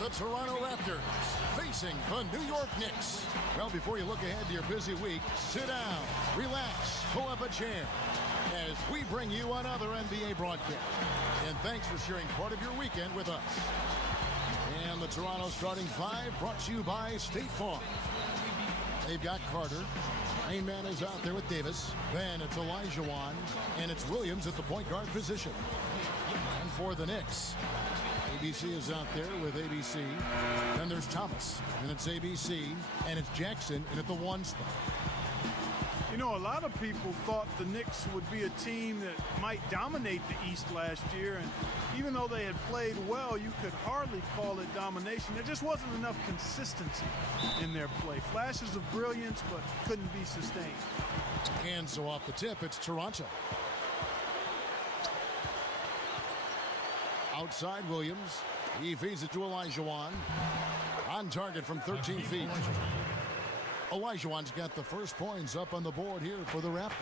the Toronto Raptors facing the New York Knicks. Well, before you look ahead to your busy week, sit down, relax, pull up a chair as we bring you another NBA broadcast. And thanks for sharing part of your weekend with us. And the Toronto starting five brought to you by State Farm. They've got Carter. Main man is out there with Davis. Then it's Olajuwon. And it's Williams at the point guard position. And for the Knicks, ABC is out there with ABC. Then there's Thomas. And it's ABC. And it's Jackson in at the one spot. You know, a lot of people thought the Knicks would be a team that might dominate the East last year. And even though they had played well, you could hardly call it domination. There just wasn't enough consistency in their play. Flashes of brilliance, but couldn't be sustained. And so off the tip, it's Toronto. Outside Williams. He feeds it to Olajuwon. On target from 13 feet. Olajuwon's got the first points up on the board here for the Raptors.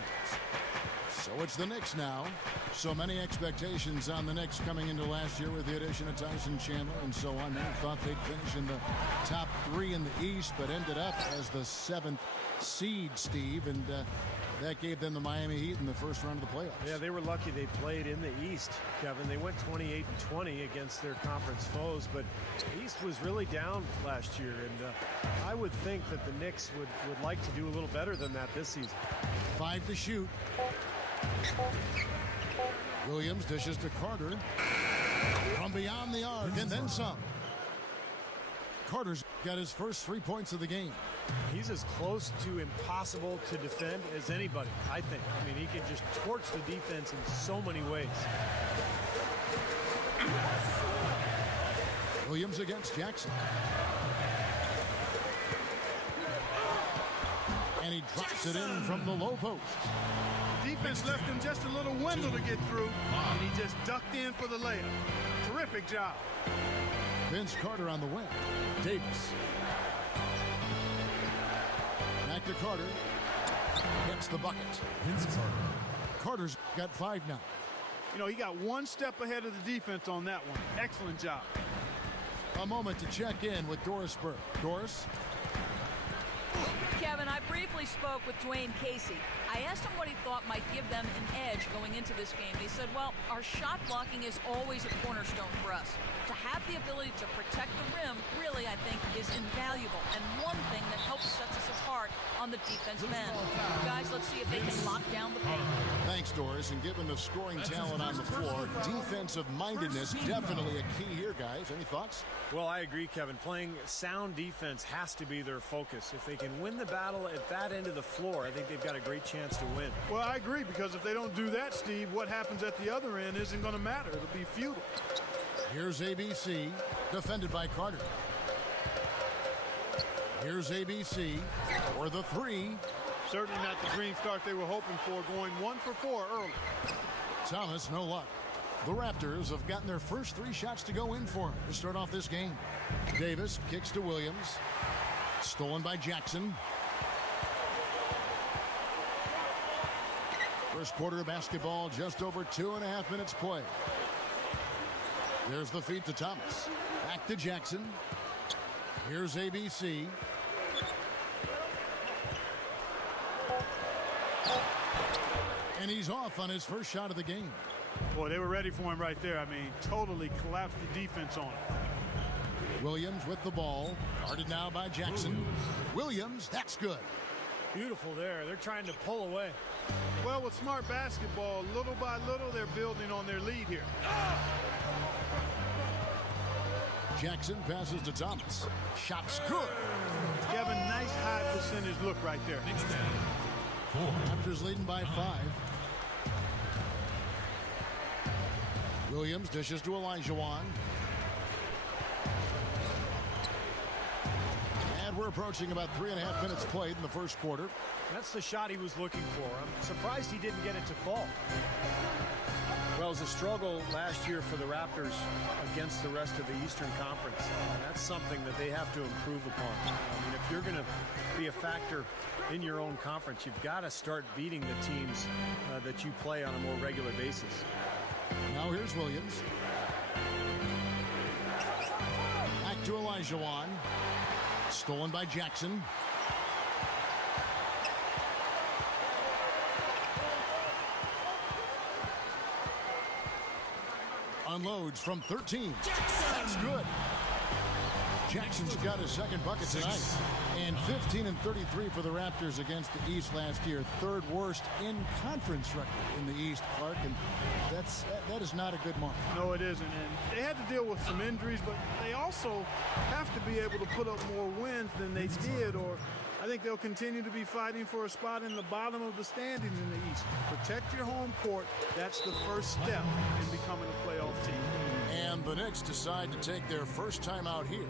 So it's the Knicks now. So many expectations on the Knicks coming into last year with the addition of Tyson Chandler and so on. Many thought they'd finish in the top three in the East, but ended up as the 7th seed, Steve. And that gave them the Miami Heat in the first round of the playoffs. Yeah, they were lucky they played in the East, Kevin. They went 28-20 against their conference foes, but the East was really down last year. And I would think that the Knicks would like to do a little better than that this season. 5 to shoot. Williams dishes to Carter from beyond the arc and then some. Carter's got his first 3 points of the game. He's as close to impossible to defend as anybody, I think. I mean, he can just torch the defense in so many ways. Williams against Jackson. And he drops it in from the low post. Defense left him just a little window to get through, and he just ducked in for the layup. Terrific job. Vince Carter on the wing. Davis. Back to Carter. Gets the bucket. Vince Carter. Carter's got 5 now. You know, he got one step ahead of the defense on that one. Excellent job. A moment to check in with Doris Burke. Doris? Kevin, I briefly spoke with Dwayne Casey. I asked him what he thought might give them an edge going into this game. He said, well, our shot blocking is always a cornerstone for us. To have the ability to protect the rim, really, I think, is invaluable. And one thing that helps set us apart on the defensive end. Guys, let's see if they can lock down the paint. Thanks, Doris. And given the scoring talent on the floor, defensive mindedness definitely a key here, guys. Any thoughts? Well, I agree, Kevin. Playing sound defense has to be their focus. If they can win the battle at that end of the floor, I think they've got a great chance to win. Well, I agree, because if they don't do that, Steve, what happens at the other end isn't going to matter. It'll be futile. Here's ABC, defended by Carter. Here's ABC for the 3. Certainly not the dream start they were hoping for, going 1 for 4 early. Thomas, no luck. The Raptors have gotten their first 3 shots to go in for him to start off this game. Davis kicks to Williams. Stolen by Jackson. First quarter of basketball, just over 2.5 minutes play. There's the feed to Thomas. Back to Jackson. Here's ABC. And he's off on his first shot of the game. Boy, they were ready for him right there. I mean, totally collapsed the defense on him. Williams with the ball. Guarded now by Jackson. Williams, that's good. Beautiful there. They're trying to pull away. Well, with smart basketball, little by little, they're building on their lead here. Jackson passes to Thomas. Shot's good. Kevin, nice high percentage look right there. Raptors leading by 5. Williams dishes to Olajuwon. And we're approaching about 3.5 minutes played in the first quarter. That's the shot he was looking for. I'm surprised he didn't get it to fall. Well, it was a struggle last year for the Raptors against the rest of the Eastern Conference. And that's something that they have to improve upon. I mean, if you're going to be a factor in your own conference, you've got to start beating the teams that you play on a more regular basis. Now here's Williams. Back to Olajuwon. Stolen by Jackson. Unloads from 13. That's good. Jackson's got his second bucket tonight. And 15 and 33 for the Raptors against the East last year. Third worst in conference record in the East, Clark. And that is not a good mark. No, it isn't. And they had to deal with some injuries, but they also have to be able to put up more wins than they did, or I think they'll continue to be fighting for a spot in the bottom of the standings in the East. Protect your home court. That's the first step in becoming a playoff team. And the Knicks decide to take their first time out here.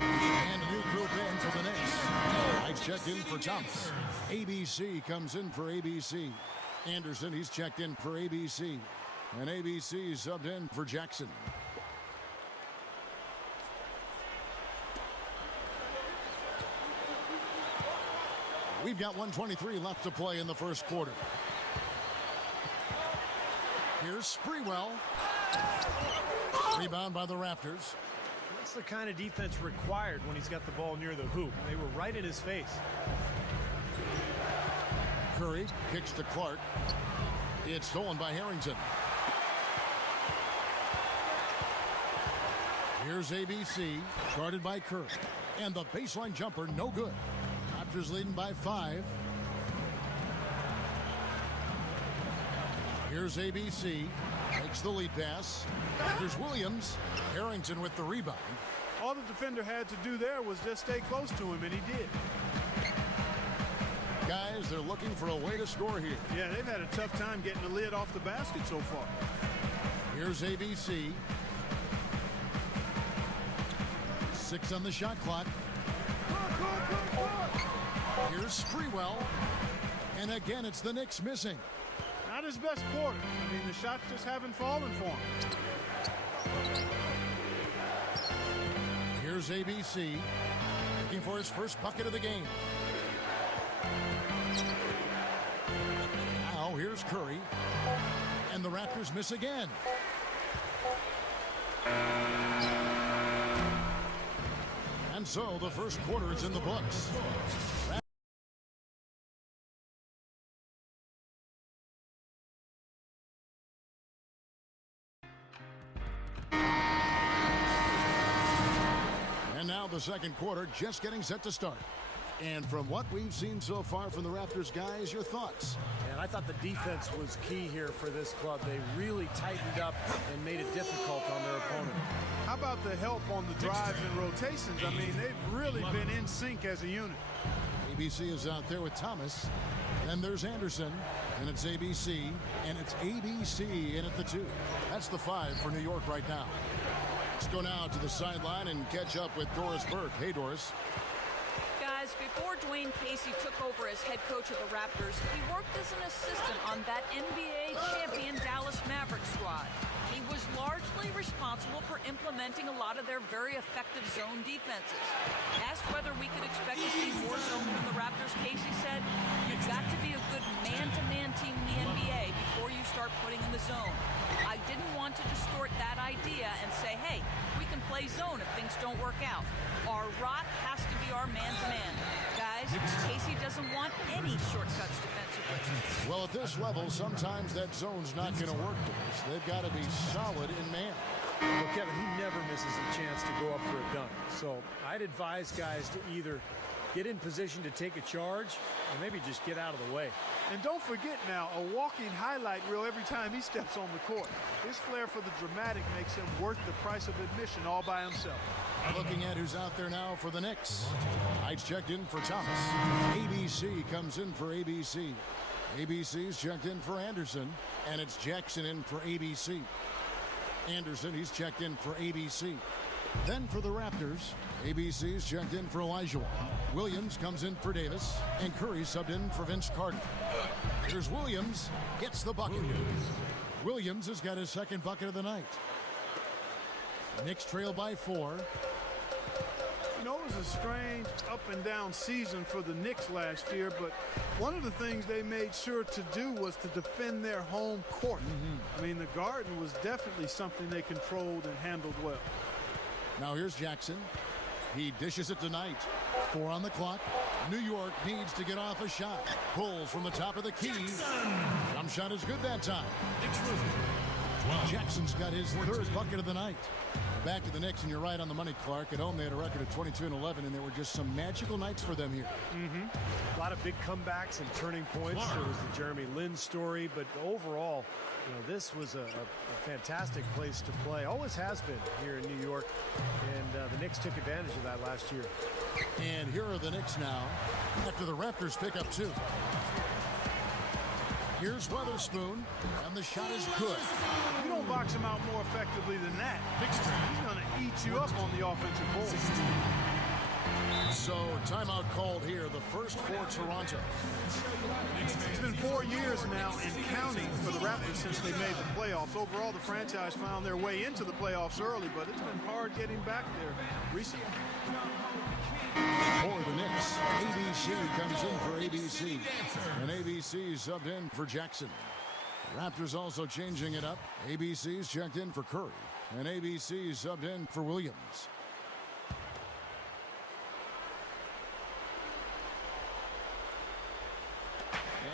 And a new group in for the Knicks. Knights checked in for Thomas. ABC comes in for ABC. Anderson, he's checked in for ABC. And ABC subbed in for Jackson. We've got 1:23 left to play in the first quarter. Here's Sprewell. Rebound by the Raptors. That's the kind of defense required when he's got the ball near the hoop. They were right in his face. Curry kicks to Clark. It's stolen by Harrington. Here's ABC, guarded by Curry. And the baseline jumper, no good. Raptors leading by 5. Here's ABC, makes the lead pass. Here's Williams. Harrington with the rebound. All the defender had to do there was just stay close to him, and he did. Guys, they're looking for a way to score here. Yeah, they've had a tough time getting the lid off the basket so far. Here's ABC. 6 on the shot clock. Here's Sprewell. And again, it's the Knicks missing. Not his best quarter. I mean, the shots just haven't fallen for him. Here's ABC. Looking for his first bucket of the game. Now, here's Curry. And the Raptors miss again. And so the first quarter is in the books. And now the second quarter just getting set to start. And from what we've seen so far from the Raptors, guys, your thoughts? And I thought the defense was key here for this club. They really tightened up and made it difficult on their opponent. How about the help on the drives and rotations? I mean, they've really been in sync as a unit. ABC is out there with Thomas. Then there's Anderson. And it's ABC. And it's ABC in at the 2. That's the 5 for New York right now. Let's go now to the sideline and catch up with Doris Burke. Hey, Doris. Guys, before Dwayne Casey took over as head coach of the Raptors, he worked as an assistant on that NBA champion Dallas Mavericks squad. He was largely responsible for implementing a lot of their very effective zone defenses. Asked whether we could expect to see more zone from the Raptors, Casey said, "You've got to be a good man-to-man team in the NBA before you start putting in the zone. I didn't want to distort that idea and say, hey, we can play zone if things don't work out. Our rock has to be our man-to-man. Guys, Casey doesn't want any shortcuts defensively." Well, at this level, sometimes that zone's not going to work, Doris. They've got to be solid in man. Well, Kevin, he never misses a chance to go up for a dunk. So I'd advise guys to either get in position to take a charge or maybe just get out of the way. And don't forget now, a walking highlight reel every time he steps on the court. His flair for the dramatic makes him worth the price of admission all by himself. Looking at who's out there now for the Knicks. Knights checked in for Thomas. ABC comes in for ABC. ABC's checked in for Anderson. And it's Jackson in for ABC. Anderson, he's checked in for ABC. Then for the Raptors, ABC's checked in for Olajuwon. Williams comes in for Davis. And Curry subbed in for Vince Carter. Here's Williams. Gets the bucket. Williams has got his second bucket of the night. Knicks trail by 4. You know, it was a strange up-and-down season for the Knicks last year, but one of the things they made sure to do was to defend their home court. I mean, the Garden was definitely something they controlled and handled well. Now here's Jackson. He dishes it tonight. 4 on the clock. New York needs to get off a shot. Pulls from the top of the key. Jump shot is good that time. Jackson's got his 3rd bucket of the night. Back to the Knicks, and you're right on the money, Clark. At home, they had a record of 22-11, and there were just some magical nights for them here. A lot of big comebacks and turning points. There was the Jeremy Lin story, but overall, you know, this was a fantastic place to play. Always has been here in New York, and the Knicks took advantage of that last year. And here are the Knicks now after the Raptors pick up 2. Here's Weatherspoon, and the shot is good. You don't box him out more effectively than that. He's going to eat you up on the offensive board. So, timeout called here, the first for Toronto. It's been 4 years now and counting for the Raptors since they made the playoffs. Overall, the franchise found their way into the playoffs early, but it's been hard getting back there recently. For the Knicks, ABC comes in for ABC, and ABC subbed in for Jackson. Raptors also changing it up. ABC's checked in for Curry, and ABC subbed in for Williams.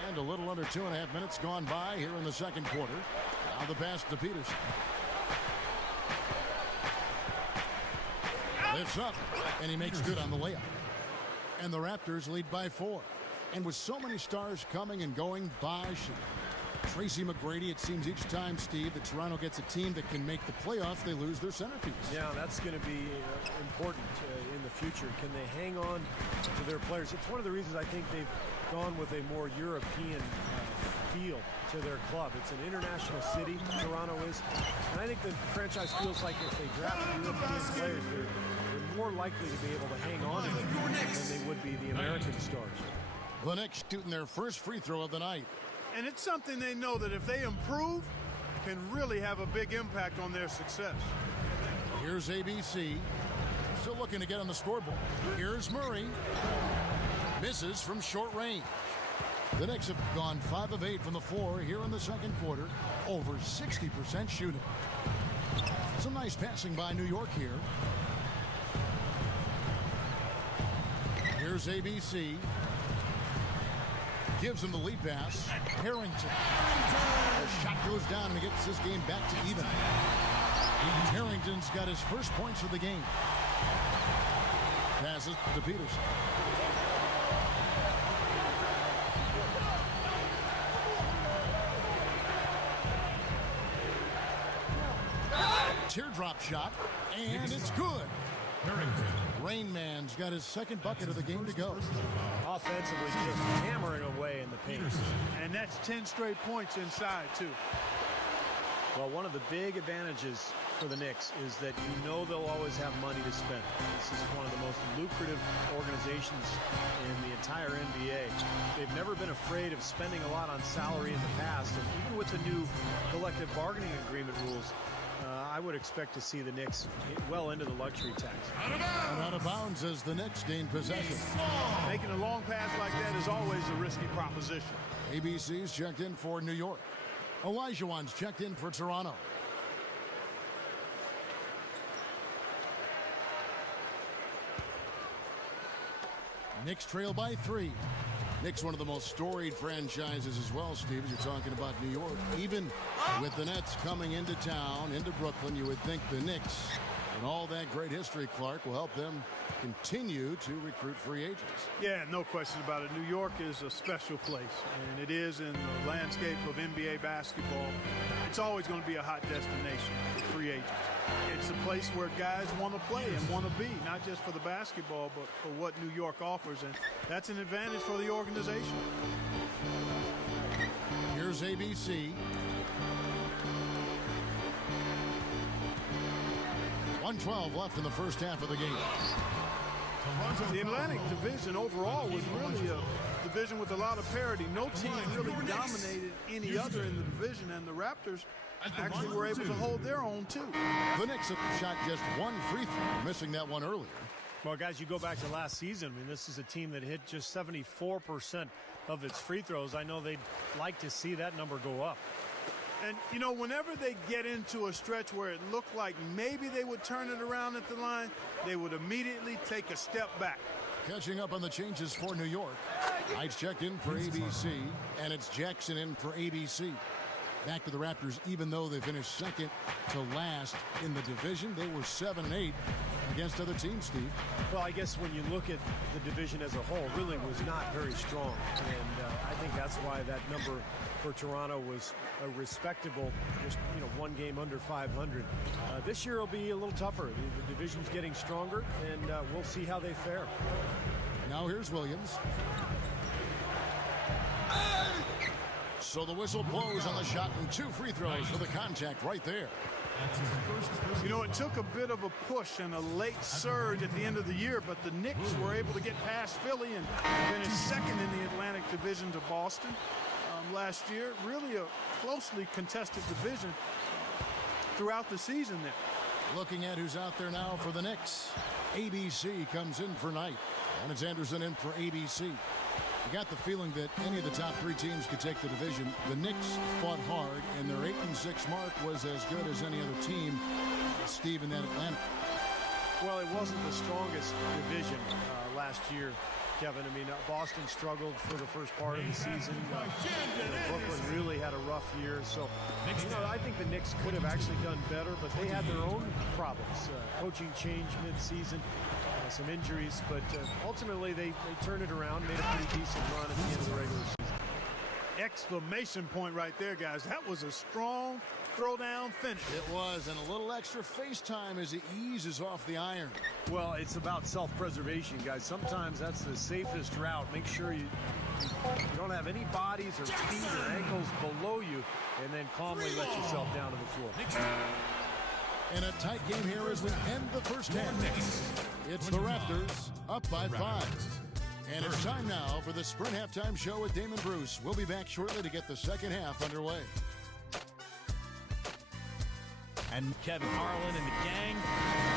And a little under 2.5 minutes gone by here in the second quarter. Now the pass to Peterson. Lifts up, and he makes good on the layup. And the Raptors lead by 4. And with so many stars coming and going, Bosh, Tracy McGrady, it seems each time, Steve, that Toronto gets a team that can make the playoffs, they lose their centerpiece. Yeah, that's going to be important in the future. Can they hang on to their players? It's one of the reasons I think they've gone with a more European feel to their club. It's an international city, Toronto is. And I think the franchise feels like if they draft European players, they're more likely to be able to hang on to them than they would be the American stars. The Knicks shooting their first free throw of the night. And it's something they know that if they improve, can really have a big impact on their success. Here's ABC. Still looking to get on the scoreboard. Here's Murray. Misses from short range. The Knicks have gone 5 of 8 from the floor here in the second quarter. Over 60% shooting. Some nice passing by New York here. Here's ABC. Gives him the lead pass. Harrington. The shot goes down and he gets this game back to even. Harrington's got his first points of the game. Passes to Peterson. Teardrop shot, and it's good. Rain Man's got his second bucket of the game to go. Offensively, just hammering away in the paint. And that's 10 straight points inside, too. Well, one of the big advantages for the Knicks is that you know they'll always have money to spend. This is one of the most lucrative organizations in the entire NBA. They've never been afraid of spending a lot on salary in the past, and even with the new collective bargaining agreement rules, I would expect to see the Knicks well into the luxury tax. And out of bounds as the Knicks gain possession. Making a long pass like that is always a risky proposition. ABC's checked in for New York. Olajuwon's checked in for Toronto. Knicks trail by 3. Knicks, one of the most storied franchises as well, Steve, as you're talking about New York. Even with the Nets coming into town, into Brooklyn, you would think the Knicks and all that great history, Clark, will help them continue to recruit free agents. Yeah, no question about it. New York is a special place, and it is in the landscape of NBA basketball. It's always going to be a hot destination for free agents. It's a place where guys want to play and want to be, not just for the basketball, but for what New York offers, and that's an advantage for the organization. Here's ABC. 1:12 left in the first half of the game. The Atlantic Division overall was really a division with a lot of parity. No team really dominated any other in the division, and the Raptors actually were able to hold their own, too. The Knicks have shot just one free throw, missing that one earlier. Well, guys, you go back to last season. I mean, this is a team that hit just 74% of its free throws. I know they'd like to see that number go up. And, you know, whenever they get into a stretch where it looked like maybe they would turn it around at the line, they would immediately take a step back. Catching up on the changes for New York. Heights checked in for ABC, and it's Jackson in for ABC. Back to the Raptors, even though they finished second to last in the division, they were 7-8 against other teams, Steve. Well, I guess when you look at the division as a whole, really was not very strong. And I think that's why that number for Toronto was a respectable, just, you know, one game under 500. This year will be a little tougher. The division's getting stronger, and we'll see how they fare. Now here's Williams. So the whistle blows on the shot, and 2 free throws for the contact right there. You know, it took a bit of a push and a late surge at the end of the year, but the Knicks were able to get past Philly and finish second in the Atlantic Division to Boston last year. Really a closely contested division throughout the season there. Looking at who's out there now for the Knicks. ABC comes in for Knight, and it's Anderson in for ABC. You got the feeling that any of the top 3 teams could take the division. The Knicks fought hard, and their 8-6 mark was as good as any other team, Steve, in that Atlantic. Well, it wasn't the strongest division last year, Kevin. I mean, Boston struggled for the first part of the season. Brooklyn really had a rough year. So, you know, I think the Knicks could have actually done better, but they had their own problems. Coaching change mid-season. Some injuries, but ultimately they turned it around, made a pretty decent run at the end of the regular season. Exclamation point right there, guys. That was a strong throwdown finish. It was, and a little extra face time as he eases off the iron. Well, it's about self-preservation, guys. Sometimes that's the safest route. Make sure you don't have any bodies or feet or ankles below you, and then calmly let yourself down to the floor. In a tight game here as we end the first half. It's the Raptors up by 5. And it's time now for the Sprint Halftime Show with Damon Bruce. We'll be back shortly to get the second half underway. And Kevin Harlan and the gang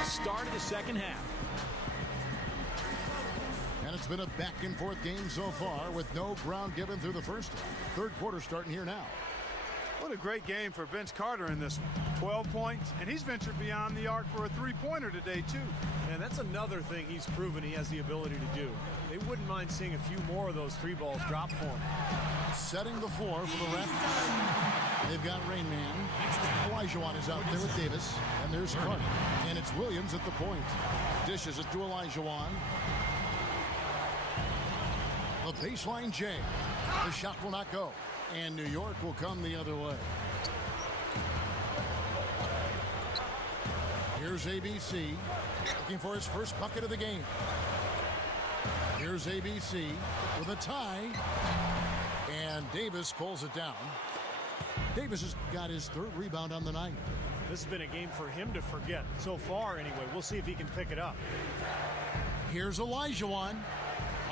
started the second half. And it's been a back-and-forth game so far with no ground given through the first half. Third quarter starting here now. What a great game for Vince Carter in this one. 12 points, and he's ventured beyond the arc for a 3-pointer today, too. And that's another thing he's proven he has the ability to do. They wouldn't mind seeing a few more of those 3 balls drop for him. Setting the floor for the Raptors. They've got Rain Man. Olajuwon is out there with Davis. And there's Carter. And it's Williams at the point. Dishes it to Olajuwon. The baseline J. The shot will not go. And New York will come the other way. Here's ABC looking for his first bucket of the game. Here's ABC with a tie. And Davis pulls it down. Davis has got his 3rd rebound on the night. This has been a game for him to forget. So far, anyway. We'll see if he can pick it up. Here's Olajuwon.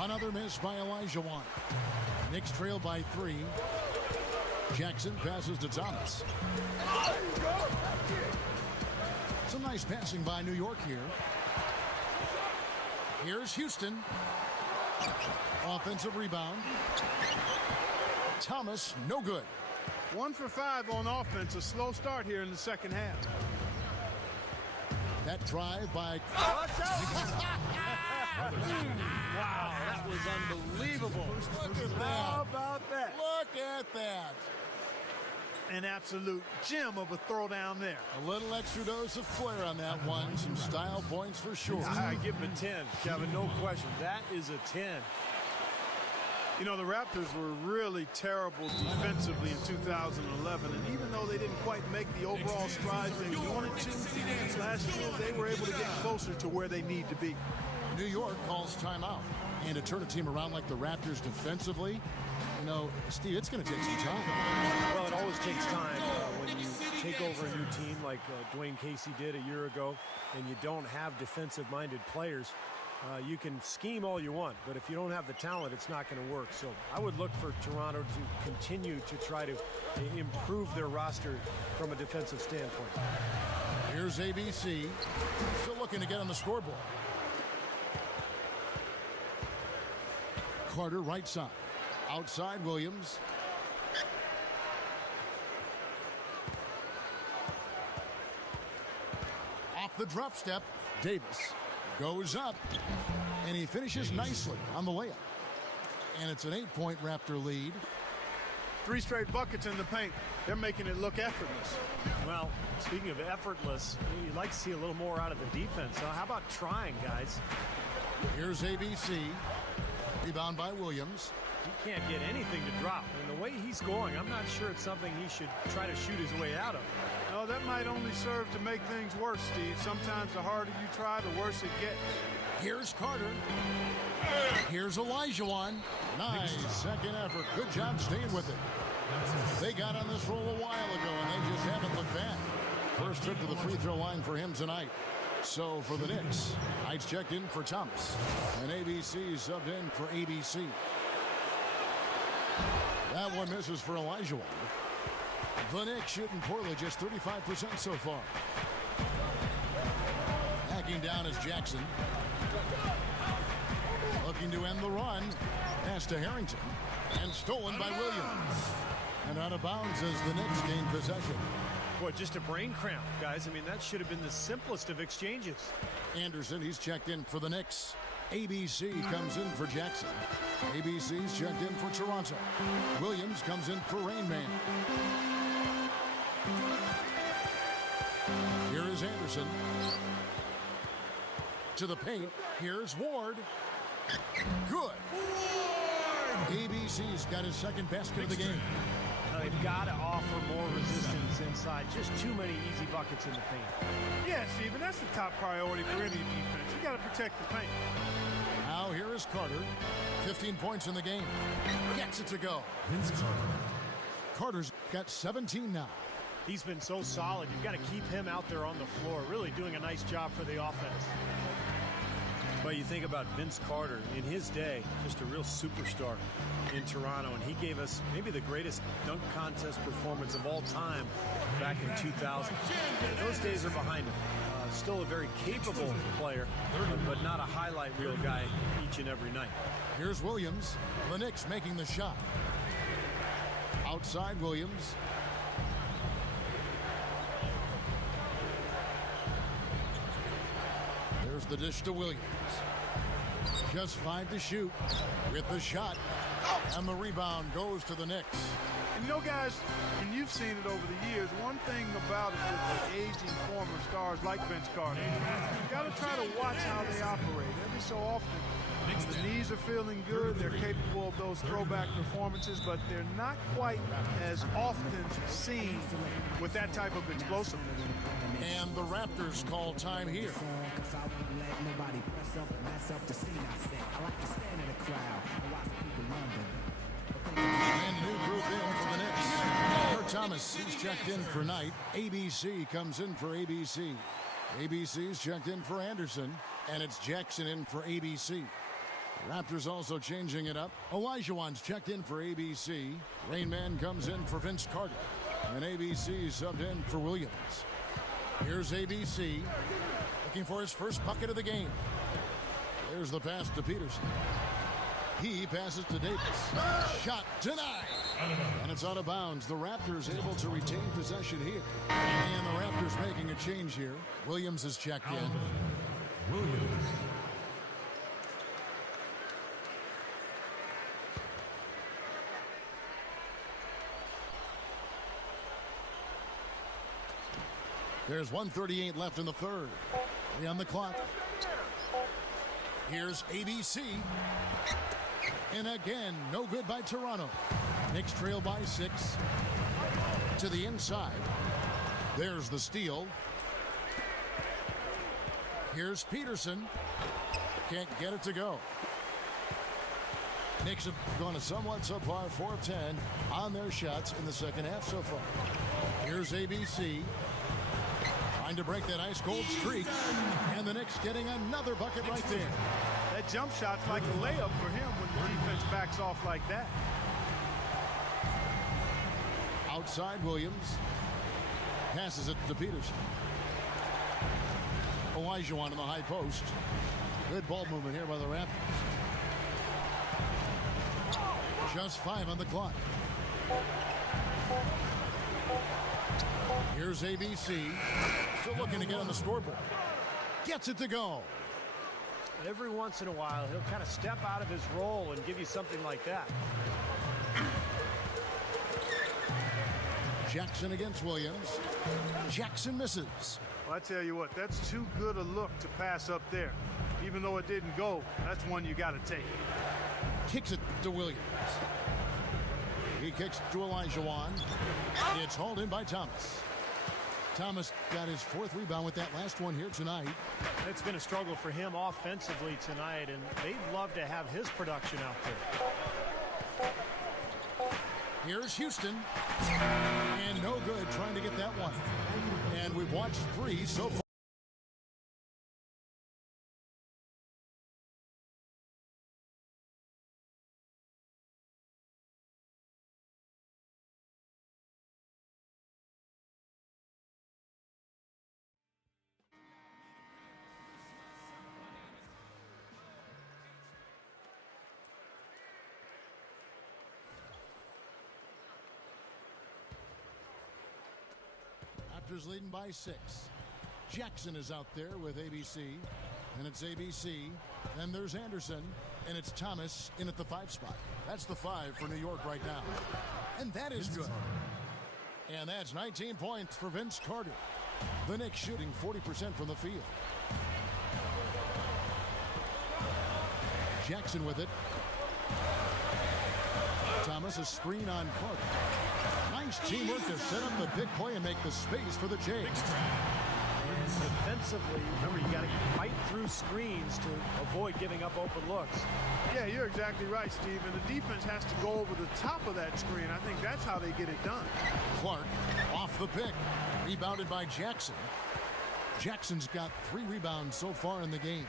Another miss by Olajuwon. Knicks trail by 3. Jackson passes to Thomas. Some nice passing by New York here. Here's Houston. Offensive rebound. Thomas, no good. 1 for 5 on offense. A slow start here in the second half. That drive by... Wow, that was unbelievable. Look at that. How about that? Look at that. An absolute gem of a throwdown there. A little extra dose of flair on that one. Some style points for sure. I give him a 10, Kevin, no question. That is a 10. You know, the Raptors were really terrible defensively in 2011, and even though they didn't quite make the overall strides they wanted to, last year they were able to get closer to where they need to be. New York calls timeout. And to turn a team around like the Raptors defensively, you know, Steve, it's going to take some time. Well, it always takes time when you take over a new team like Dwayne Casey did a year ago, and you don't have defensive-minded players. You can scheme all you want, but if you don't have the talent, it's not going to work. So I would look for Toronto to continue to try to improve their roster from a defensive standpoint. Here's ABC, still looking to get on the scoreboard. Carter right side. Outside Williams. Off the drop step. Davis goes up. And he finishes nicely on the layup. And it's an 8-point Raptor lead. 3 straight buckets in the paint. They're making it look effortless. Well, speaking of effortless, you'd like to see a little more out of the defense. So how about trying, guys? Here's ABC. Rebound by Williams. He can't get anything to drop. And the way he's scoring, I'm not sure it's something he should try to shoot his way out of. No, that might only serve to make things worse, Steve. Sometimes the harder you try, the worse it gets. Here's Carter. Here's Olajuwon. Nice second effort. Good job staying with it. They got on this roll a while ago, and they just haven't looked back. First trip to the free throw line for him tonight. So for the Knicks, Heights checked in for Thomas, and ABC subbed in for ABC. That one misses for Olajuwon. The Knicks shooting poorly, just 35% so far. Backing down is Jackson. Looking to end the run. Pass to Harrington. And stolen by Williams. And out of bounds as the Knicks gain possession. Boy, just a brain cramp, guys. I mean, that should have been the simplest of exchanges. Anderson, he's checked in for the Knicks. ABC comes in for Jackson. ABC's checked in for Toronto. Williams comes in for Rain Man. Here is Anderson. To the paint. Here's Ward. Good. ABC's got his second basket of the game. They've got to offer more resistance inside. Just too many easy buckets in the paint. Yeah, Steve, and that's the top priority for any defense. You got to protect the paint. Now here is Carter. 15 points in the game. Gets it to go. Carter's got 17 now. He's been so solid. You've got to keep him out there on the floor, really doing a nice job for the offense. Well, you think about Vince Carter in his day, just a real superstar in Toronto, and he gave us maybe the greatest dunk contest performance of all time back in 2000. Those days are behind him. Still a very capable player, but not a highlight reel guy each and every night. Here's Williams. The Knicks making the shot. Outside Williams. There's the dish to Williams. Just 5 to shoot with the shot. And the rebound goes to the Knicks. And you know, guys, and you've seen it over the years, one thing about it with the aging former stars like Vince Carter, you've got to try to watch how they operate. Every so often, when the knees are feeling good, they're capable of those throwback performances, but they're not quite as often seen with that type of explosiveness. And the Raptors call time here. And a new group in for the Knicks. Kurt Thomas, he's checked in for Knight. ABC comes in for ABC. ABC's checked in for Anderson. And it's Jackson in for ABC. Raptors also changing it up. Olajuwon's checked in for ABC. Rain Man comes in for Vince Carter. And ABC subbed in for Williams. Here's ABC. Looking for his first bucket of the game. There's the pass to Peterson. He passes to Davis. Shot denied. And it's out of bounds. The Raptors able to retain possession here. And the Raptors making a change here. Williams is checked in. Williams. There's 1:38 left in the third. 3 on the clock. Here's ABC. And again, no good by Toronto. Knicks trail by 6. To the inside. There's the steal. Here's Peterson. Can't get it to go. Knicks have gone a somewhat subpar 4 of 10 on their shots in the second half so far. Here's ABC. Trying to break that ice-cold streak. And the Knicks getting another bucket right there. That jump shot's like a layup for him when the defense backs off like that. Outside Williams. Passes it to Peterson. Olajuwon in the high post. Good ball movement here by the Raptors. Just 5 on the clock. Here's ABC. Still looking to get on the scoreboard. Gets it to go. Every once in a while, he'll kind of step out of his role and give you something like that. Jackson against Williams. Jackson misses. Well, I tell you what, that's too good a look to pass up there. Even though it didn't go, that's one you got to take. Kicks it to Williams. He kicks to Olajuwon. It's hauled in by Thomas. Thomas got his 4th rebound with that last one here tonight. It's been a struggle for him offensively tonight, and they'd love to have his production out there. Here's Houston. And no good trying to get that one. And we've watched 3 so far. Raptors leading by 6. Jackson is out there with ABC, and it's ABC. Then there's Anderson, and it's Thomas in at the 5 spot. That's the 5 for New York right now. And that is good. And that's 19 points for Vince Carter. The Knicks shooting 40% from the field. Jackson with it. Thomas, a screen on Carter. Nice teamwork to set up the big play and make the space for the Jays. And defensively, remember, you got to fight through screens to avoid giving up open looks. Yeah, you're exactly right, Steve. And the defense has to go over the top of that screen. I think that's how they get it done. Clark off the pick. Rebounded by Jackson. Jackson's got 3 rebounds so far in the game.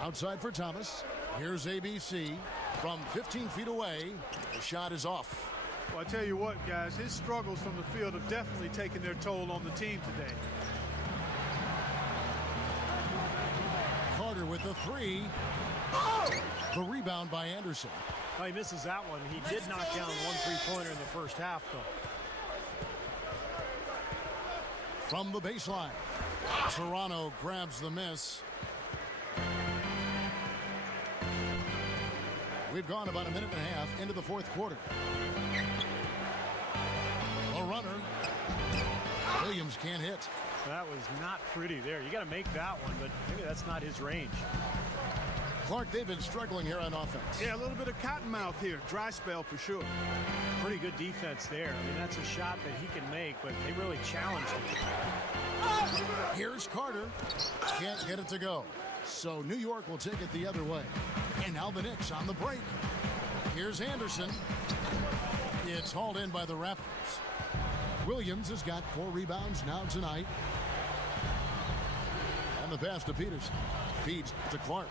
Outside for Thomas. Here's ABC from 15 feet away. The shot is off. Well, I tell you what, guys, his struggles from the field have definitely taken their toll on the team today. Carter with the 3. The rebound by Anderson. Well, he misses that one. He did knock down 1 3-pointer in the first half, though. From the baseline. Toronto grabs the miss. We've gone about a minute and a half into the 4th quarter. A runner. Williams can't hit. That was not pretty there. You got to make that one, but maybe that's not his range. Clark, they've been struggling here on offense. Yeah, a little bit of cottonmouth here. Dry spell for sure. Pretty good defense there. I mean, that's a shot that he can make, but they really challenged him. Here's Carter. Can't get it to go. So New York will take it the other way. And now the Knicks on the break. Here's Anderson. It's hauled in by the Raptors. Williams has got 4 rebounds now tonight. And the pass to Peterson. Feeds to Clark.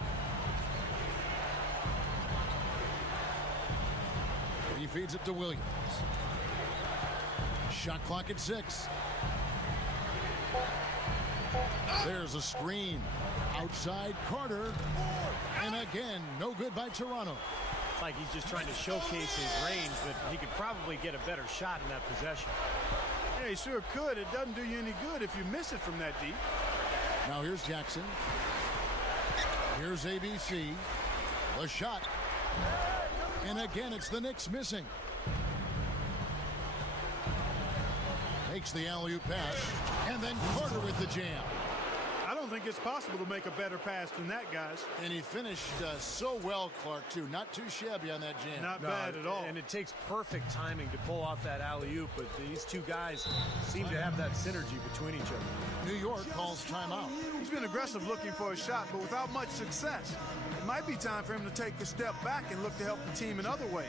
He feeds it to Williams. Shot clock at 6. There's a screen. Outside Carter. And again, no good by Toronto. It's like he's just trying to showcase his range, but he could probably get a better shot in that possession. Yeah, he sure could. It doesn't do you any good if you miss it from that deep. Now here's Jackson. Here's ABC. The shot. And again, it's the Knicks missing. Makes the alley-oop pass. And then Carter with the jam. I don't think it's possible to make a better pass than that, guys. And he finished so well, Clark, too. Not too shabby on that jam. Not bad at all. And it takes perfect timing to pull off that alley-oop, but these two guys seem to have that synergy between each other. New York calls timeout. He's been aggressive looking for a shot, but without much success. It might be time for him to take a step back and look to help the team in other ways.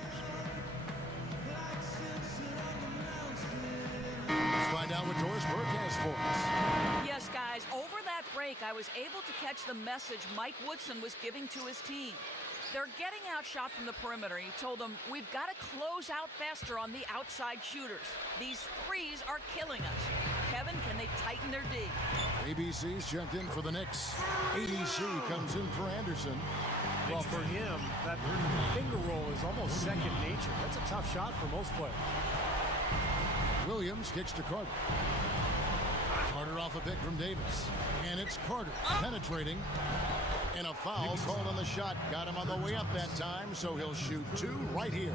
Let's find out what Doris Burke has for us. Yes, guys, over that break, I was able to catch the message Mike Woodson was giving to his team. They're getting outshot from the perimeter. He told them, we've got to close out faster on the outside shooters. These threes are killing us. Kevin, can they tighten their D? ABC's checked in for the Knicks. ADC comes in for Anderson. Well, for him, that finger roll is almost second nature. That's a tough shot for most players. Williams kicks to Carter. Carter off a pick from Davis. And it's Carter penetrating. And a foul called on the shot. Got him on the way up that time, so he'll shoot two right here.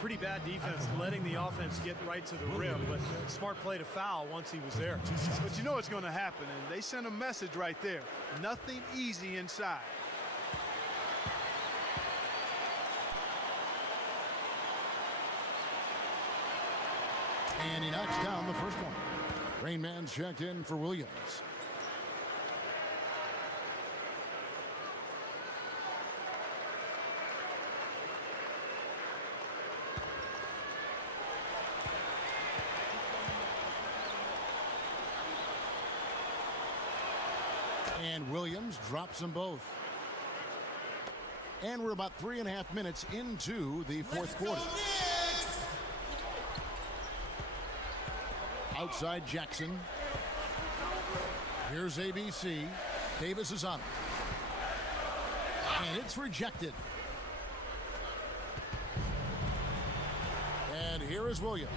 Pretty bad defense, letting the offense get right to the rim, but smart play to foul once he was there. But you know what's going to happen, and they sent a message right there. Nothing easy inside. And he knocks down the first one. Rain Man's checked in for Williams. And Williams drops them both. And we're about 3.5 minutes into the fourth quarter. Outside Jackson. Here's ABC. Davis is on it. And it's rejected. And here is Williams.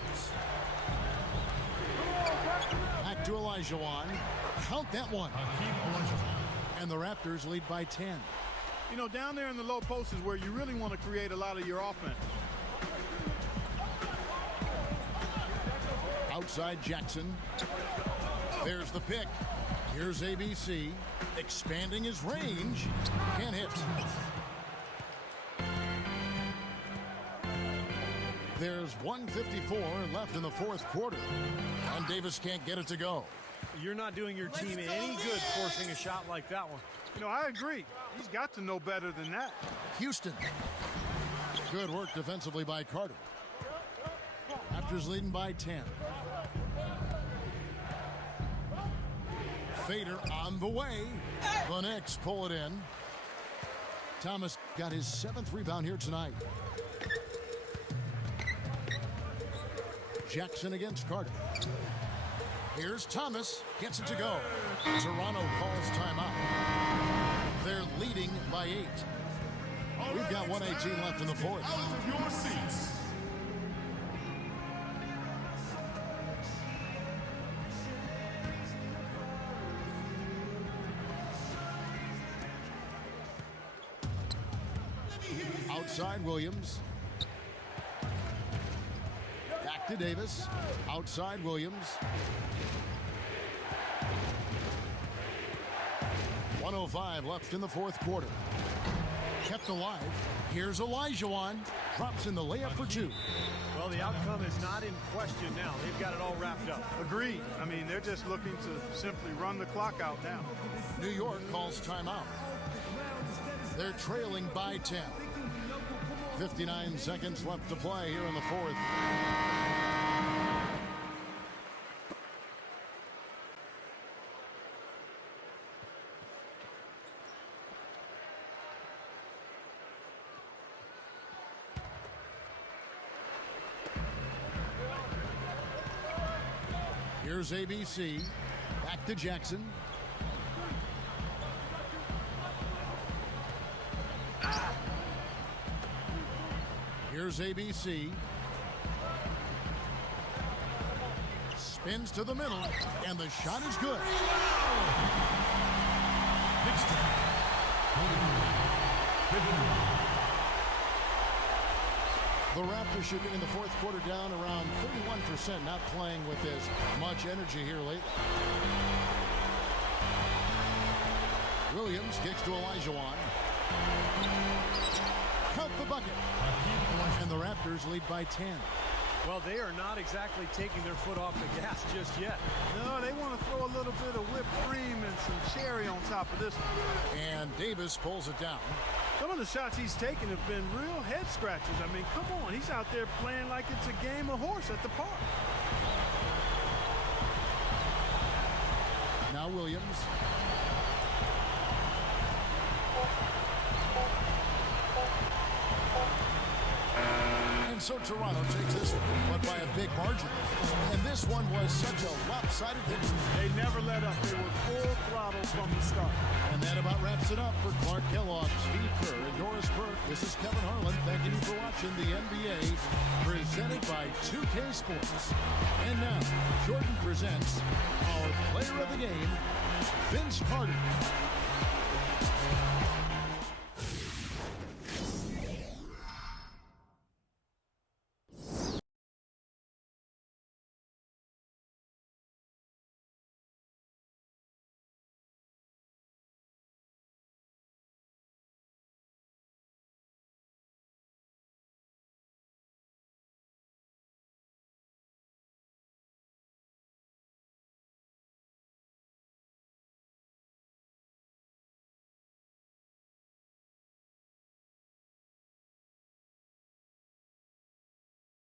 Back to Olajuwon. Count that one. And the Raptors lead by 10. You know, down there in the low post is where you really want to create a lot of your offense. Outside Jackson. There's the pick. Here's ABC. Expanding his range. Can't hit. There's 1:54 left in the fourth quarter. And Davis can't get it to go. You're not doing your team any good forcing a shot like that one. You know, I agree. He's got to know better than that. Houston. Good work defensively by Carter. Raptors leading by 10. Fader on the way. The Knicks pull it in. Thomas got his 7th rebound here tonight. Jackson against Carter. Here's Thomas. Gets it to go. Toronto calls timeout. They're leading by 8. We've got 1:18 left in the fourth. Out of your seats. Outside Williams. Back to Davis. Outside Williams. 1:05 left in the fourth quarter. Kept alive. Here's Olajuwon. Drops in the layup for 2. Well, the outcome is not in question now. They've got it all wrapped up. Agreed. I mean, they're just looking to simply run the clock out now. New York calls timeout. They're trailing by 10. 59 seconds left to play here in the fourth. Here's ABC. Back to Jackson. Here's ABC. Spins to the middle, and the shot is good. The Raptors should be in the fourth quarter down around 31%, not playing with as much energy here lately. Williams kicks to Olajuwon. Count the bucket. And the Raptors lead by 10. Well, they are not exactly taking their foot off the gas just yet. No, they want to throw a little bit of whipped cream and some cherry on top of this one. And Davis pulls it down. Some of the shots he's taken have been real head scratchers. I mean, come on. He's out there playing like it's a game of horse at the park. Now Williams. And So Toronto takes this one, but by a big margin. And this one was such a lopsided victory. They never let up. They were full throttle from the start. And that about wraps it up for Clark Kellogg, Steve Kerr, and Doris Burke. This is Kevin Harlan thanking you for watching the NBA presented by 2K Sports. And now, Jordan presents our player of the game, Vince Carter.